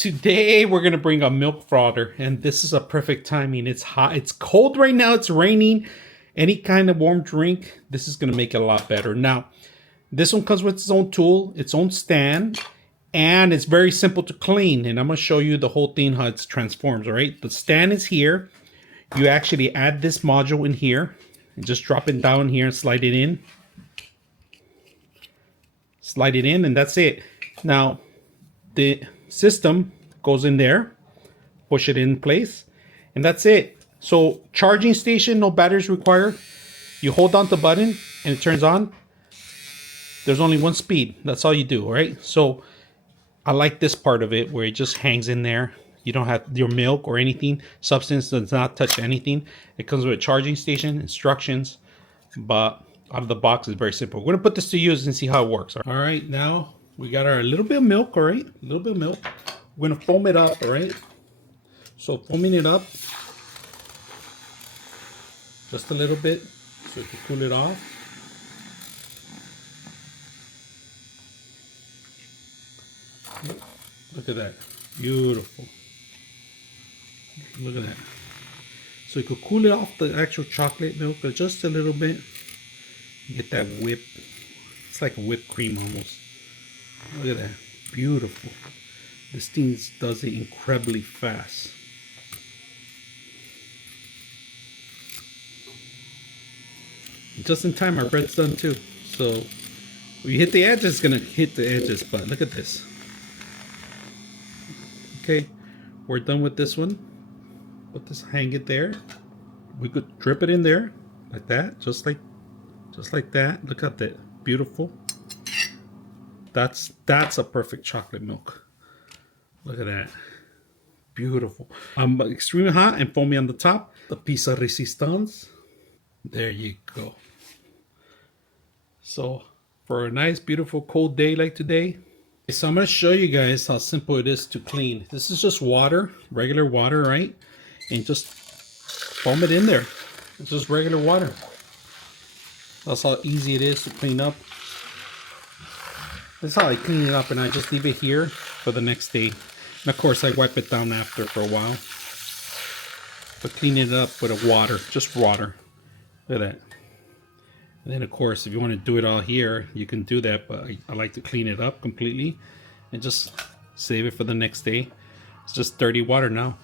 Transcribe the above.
Today we're gonna bring a milk frother, and this is a perfect timing. It's hot, it's cold right now, it's raining. Any kind of warm drink, this is gonna make it a lot better. Now, this one comes with its own tool, its own stand, and it's very simple to clean. And I'm gonna show you the whole thing, how it transforms, all right? The stand is here. You actually add this module in here and just drop it down here and slide it in. Slide it in, and that's it. Now, the system goes in there, push it in place, and that's it. So charging station, no batteries required. You hold down the button and it turns on. There's only one speed. That's all you do, all right? So I like this part of it where it just hangs in there. You don't have your milk or anything. Substance does not touch anything. It comes with a charging station, instructions, but out of the box is very simple. We're gonna put this to use and see how it works. All right, now we got our little bit of milk, all right? A little bit of milk. We're gonna foam it up, all right? So foaming it up just a little bit so you can cool it off. Look at that, beautiful. Look at that. So you could cool it off the actual chocolate milk just a little bit. Get that whip. It's like a whipped cream almost. Look at that, beautiful. This thing does it incredibly fast. Just in time, our bread's done too. So when you hit the edge, it's gonna hit the edges, but look at this. Okay, we're done with this one. Put this, hang it there. We could drip it in there like that, just like that. Look at that, beautiful. That's a perfect chocolate milk. Look at that, beautiful. Extremely hot and foamy on the top. The piece of resistance. There you go. So for a nice, beautiful, cold day like today. So I'm going to show you guys how simple it is to clean. This is just water, regular water, right? And just foam it in there. It's just regular water. That's how easy it is to clean up. This is how I clean it up, and I just leave it here for the next day. And of course I wipe it down after for a while. But clean it up with a water, just water. Look at that. And then of course, if you want to do it all here, you can do that, but I like to clean it up completely and just save it for the next day. It's just dirty water now.